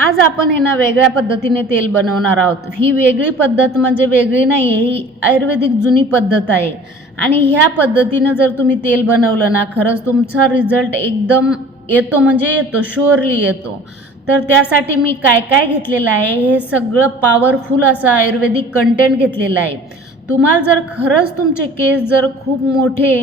आज आपण हे ना वेगळ्या पद्धतीने तेल बनवणार आहोत. ही वेगळी पद्धत म्हणजे वेगळी नाही आहे ही आयुर्वेदिक जुनी पद्धत आहे. आणि ह्या पद्धतीनं जर तुम्ही तेल बनवलं ना खरंच तुमचा रिझल्ट एकदम येतो म्हणजे येतो शुअरली येतो. तर त्यासाठी मी काय काय घेतलेलं आहे हे सगळं पॉवरफुल असं आयुर्वेदिक कंटेंट घेतलेलं आहे. तुम्हाला जर खरंच तुमचे केस जर खूप मोठे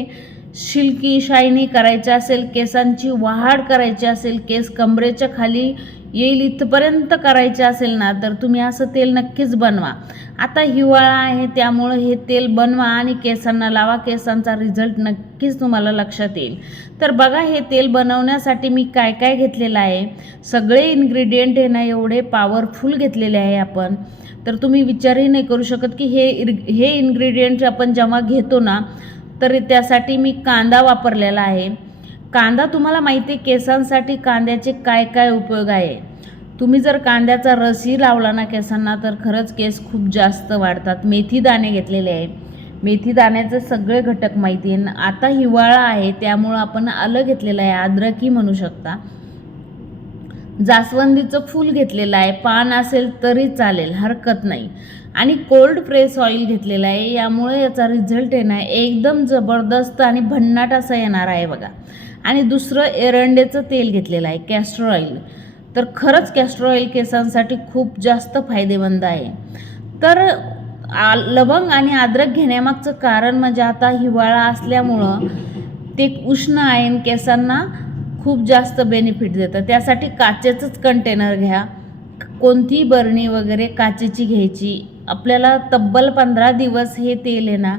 शिल्की शायनी करायचे असेल केसांची वाढ करायची असेल केस कमरेच्या खाली येईल इथपर्यंत करायचे असेल ना तर तुम्ही असं तेल नक्कीच बनवा. आता हिवाळा आहे त्यामुळं हे तेल बनवा आणि केसांना लावा. केसांचा रिझल्ट नक्कीच तुम्हाला लक्षात येईल. तर बघा हे तेल बनवण्यासाठी मी काय काय घेतलेलं आहे. सगळे इन्ग्रेडियंट हे ना एवढे पॉवरफुल घेतलेले आहे आपण. तर तुम्ही विचारही नाही करू शकत की हे इर- हे इन्ग्रेडियंट आपण जेव्हा घेतो ना तर त्यासाठी मी कांदा वापरलेला आहे. कांदा तुम्हाला माहिती आहे केसांसाठी कांद्याचे काय काय उपयोग आहे? तुम्ही जर कांद्याचा रसही लावला ना केसांना तर खरंच केस खूप जास्त वाढतात. मेथी दाणे घेतलेले आहे. मेथी दाण्याचे सगळे घटक माहिती आहे. आता हिवाळा आहे त्यामुळं आपण आलं घेतलेलं आहे अद्रकी म्हणू शकता. जास्वंदीचं फूल घेतलेलं आहे पान असेल तरी चालेल हरकत नाही. आणि कोल्ड प्रेस ऑइल घेतलेलं आहे यामुळे याचा रिझल्ट येणार एकदम जबरदस्त आणि भन्नाट असा येणार आहे बघा. आणि दुसरं एरंडेचं तेल घेतलेलं आहे कॅस्टर ऑइल तर खरंच कॅस्टर ऑइल केसांसाठी खूप जास्त फायदेमंद आहे. तर आ लवंग आणि अद्रक घेण्यामागचं कारण म्हणजे आता हिवाळा असल्यामुळं ते उष्ण आहे केसांना खूप जास्त बेनिफिट देतं. त्यासाठी काचेचंच कंटेनर घ्या. कोणतीही बरणी वगैरे काचेची घ्यायची. आपल्याला तब्बल पंधरा दिवस हे तेल आहे ना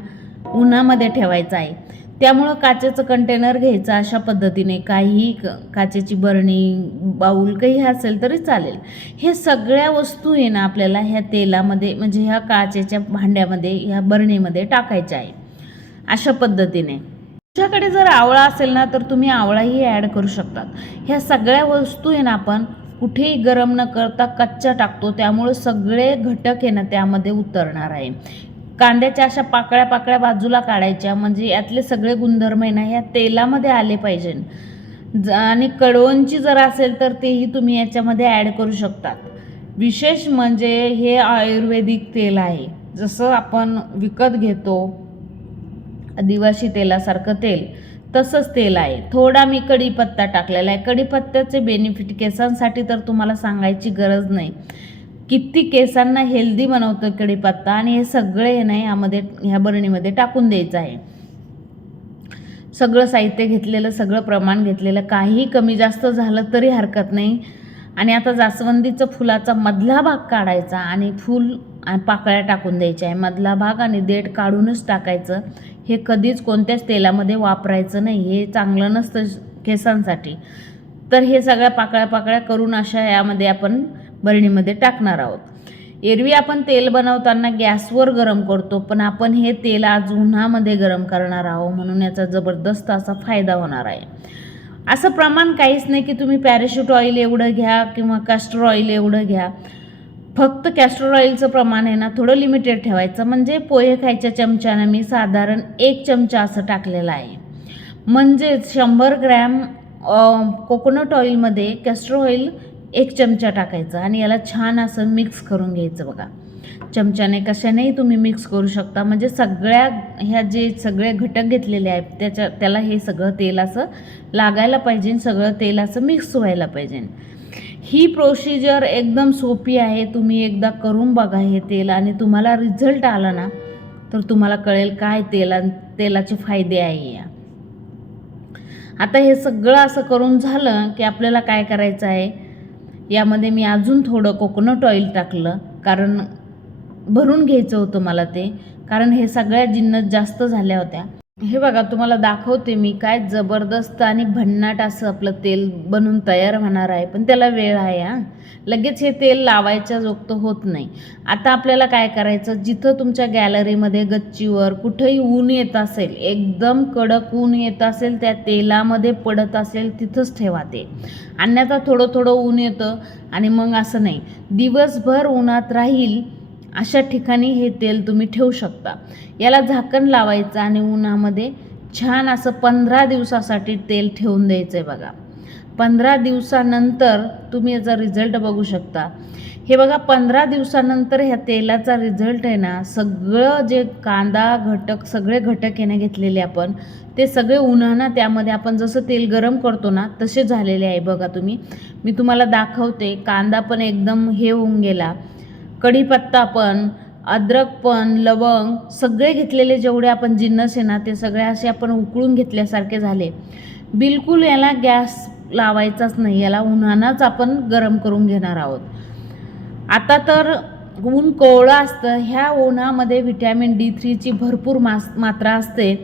उन्हामध्ये ठेवायचं आहे. त्यामुळं काचेचं कंटेनर घ्यायचं अशा पद्धतीने. काही क काचेची बरणी बाऊल काही असेल तरी चालेल. हे सगळ्या वस्तू आहे ना आपल्याला ह्या तेलामध्ये म्हणजे ह्या काचेच्या भांड्यामध्ये ह्या बरणीमध्ये टाकायच्या आहे. अशा पद्धतीने. तुमच्याकडे जर आवळा असेल ना तर तुम्ही आवळाही ॲड करू शकतात. ह्या सगळ्या वस्तू आहे ना आपण कुठेही गरम न करता कच्च्या टाकतो त्यामुळे सगळे घटक आहे ना त्यामध्ये उतरणार आहे. कांद्याच्या अशा पाकळ्या पाकळ्या बाजूला काढायच्या म्हणजे यातले सगळे गुणधर्म आहे ना ह्या तेलामध्ये आले पाहिजे. ज- आणि कडवंची जर असेल तर तेही तुम्ही याच्यामध्ये ॲड करू शकतात. विशेष म्हणजे हे आयुर्वेदिक तेल आहे. जसं आपण विकत घेतो आदिवासी तेलासारखं तेल तसंच तेल आहे. थोडा मी कढीपत्ता टाकलेला आहे. कढीपत्त्याचे बेनिफिट केसांसाठी तर तुम्हाला सांगायची गरज नाही. किती केसांना हेल्दी बनवतं कढीपत्ता आणि हे सगळे हे नाही यामध्ये ह्या बरणीमध्ये टाकून द्यायचं आहे. सगळं साहित्य घेतलेलं सगळं प्रमाण घेतलेलं काही कमी जास्त झालं तरी हरकत नाही. आणि आता जास्वंदीचं फुलाचा मधला भाग काढायचा आणि फूल पाकळ्या टाकून द्यायच्या आहे. मधला भाग आणि देठ काढूनच टाकायचं. हे कधीच कोणत्याच तेलामध्ये वापरायचं नाही. हे चांगलं नसतं केसांसाठी. तर हे सगळ्या पाकळ्या पाकळ्या करून अशा यामध्ये आपण बरणीमध्ये टाकणार आहोत. एरवी आपण तेल बनवताना गॅसवर गरम करतो पण आपण हे तेल आज उन्हामध्ये गरम करणार आहोत म्हणून याचा जबरदस्त असा फायदा होणार आहे. असं प्रमाण काहीच नाही की तुम्ही पॅराशूट ऑइल एवढं घ्या किंवा कॅस्टर ऑइल एवढं घ्या. फक्त कॅस्टर ऑइलचं प्रमाण आहे ना थोडं लिमिटेड ठेवायचं. म्हणजे पोहे खायच्या चमच्यानं मी साधारण एक चमचा असं टाकलेला आहे. म्हणजेच शंभर ग्रॅम कोकोनट ऑइलमध्ये कॅस्ट्रो ऑइल एक चमचा टाकायचं आणि याला छान असं मिक्स करून घ्यायचं बघा. चमच्याने कशानेही तुम्ही मिक्स करू शकता. म्हणजे सगळ्या ह्या जे सगळे घटक घेतलेले आहेत त्याच्या त्याला हे सगळं तेल असं लागायला पाहिजे सगळं तेल असं मिक्स व्हायला पाहिजे. ही प्रोसिजर एकदम सोपी आहे. तुम्ही एकदा करून बघा हे तेल आणि तुम्हाला रिझल्ट आला ना तर तुम्हाला कळेल काय तेला तेलाचे फायदे आहे या. आता हे सगळं असं करून झालं की आपल्याला काय करायचं आहे? यामध्ये मी अजून थोडं कोकोनट ऑइल टाकलं कारण भरून घ्यायचं होतं मला ते. कारण हे सगळ्या जिन्नस जास्त झाल्या होत्या. हे बघा तुम्हाला दाखवते मी काय जबरदस्त आणि भन्नाट असं आपलं तेल बनून तयार होणार आहे. पण त्याला वेळ आहे हां. लगेच हे तेल लावायच्या जोगतं होत नाही. आता आपल्याला काय करायचं? जिथं तुमच्या गॅलरीमध्ये गच्चीवर कुठंही ऊन येत असेल एकदम कडक ऊन येत असेल त्या तेलामध्ये पडत असेल तिथंच ठेवा ते. अन्यथा थोडं थोडं ऊन येतं आणि मग असं नाही. दिवसभर उन्हात राहील अशा ठिकाणी हे तेल तुम्ही ठेवू शकता. याला झाकण लावायचं आणि उन्हामध्ये छान असं पंधरा दिवसासाठी तेल ठेवून द्यायचं आहे बघा. पंधरा दिवसानंतर तुम्ही याचा रिझल्ट बघू शकता. हे बघा पंधरा दिवसानंतर ह्या तेलाचा रिझल्ट आहे ना सगळं जे कांदा घटक सगळे घटक येणे घेतलेले आपण ते सगळे उन्हानं त्यामध्ये आपण जसं तेल गरम करतो ना तसे झालेले आहे बघा तुम्ही. मी तुम्हाला दाखवते कांदा पण एकदम हे होऊन गेला. कढीपत्ता पण अद्रक पण लवंग सगळे घेतलेले जेवढे आपण जिन्नस आहे ना ते सगळे असे आपण उकळून घेतल्यासारखे झाले. बिलकुल याला गॅस लावायचाच नाही याला उन्हानाच आपण गरम करून घेणार आहोत. आता तर ऊन कोवळं असतं ह्या उन्हामध्ये व्हिटॅमिन डी थ्रीची भरपूर मास मात्रा असते.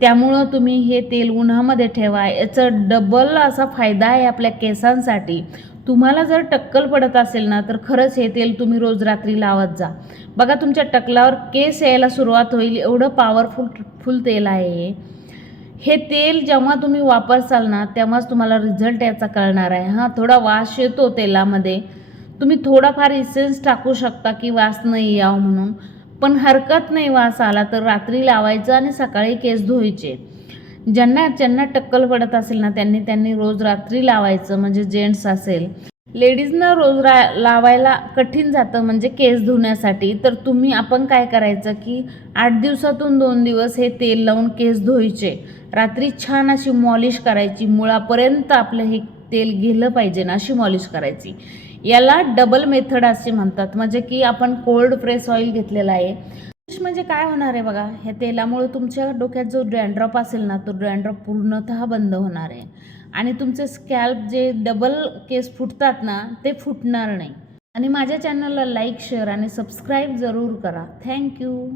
त्यामुळं तुम्ही हे तेल उन्हामध्ये ठेवा याचं डबल असा फायदा आहे आपल्या केसांसाठी. तुम्हाला जर टक्कल पडत असेल ना तर खरंच हे तेल तुम्ही रोज रात्री लावत जा. बघा तुमच्या टकलावर केस यायला सुरुवात होईल एवढं पॉवरफुल फुल तेल आहे हे. हे तेल जेव्हा तुम्ही वापरसाल ना तेव्हाच तुम्हाला रिझल्ट याचा कळणार आहे. हां थोडा वास येतो तेलामध्ये. तुम्ही थोडाफार इसेन्स टाकू शकता की वास नाही यावं म्हणून. पण हरकत नाही वास आला तर रात्री लावायचं आणि सकाळी केस धुवायचे. ज्यांना ज्यांना टक्कल पडत असेल ना त्यांनी त्यांनी रोज रात्री लावायचं म्हणजे जेंट्स असेल. लेडीजनं रोज रा लावायला कठीण जातं म्हणजे केस धुण्यासाठी. तर तुम्ही आपण काय करायचं की आठ दिवसातून दोन दिवस हे तेल लावून केस धुवायचे. रात्री छान अशी मॉलिश करायची. मुळापर्यंत आपलं हे तेल गेलं पाहिजे ना अशी मॉलिश करायची. याला डबल मेथड असे म्हणतात. म्हणजे की आपण कोल्ड प्रेस ऑइल घेतलेला आहे. म्हणजे काय होणार आहे बघा? ह्या तेलामुळे तुमच्या डोक्यात जो डॅन्ड्रॉप असेल ना तो डॅन्ड्रॉप पूर्णतः बंद होणार आहे. आणि तुमचे स्कॅल्प जे डबल केस फुटतात ना ते फुटणार नाही. आणि माझ्या चॅनलला लाईक शेअर आणि सबस्क्राईब जरूर करा. थँक्यू.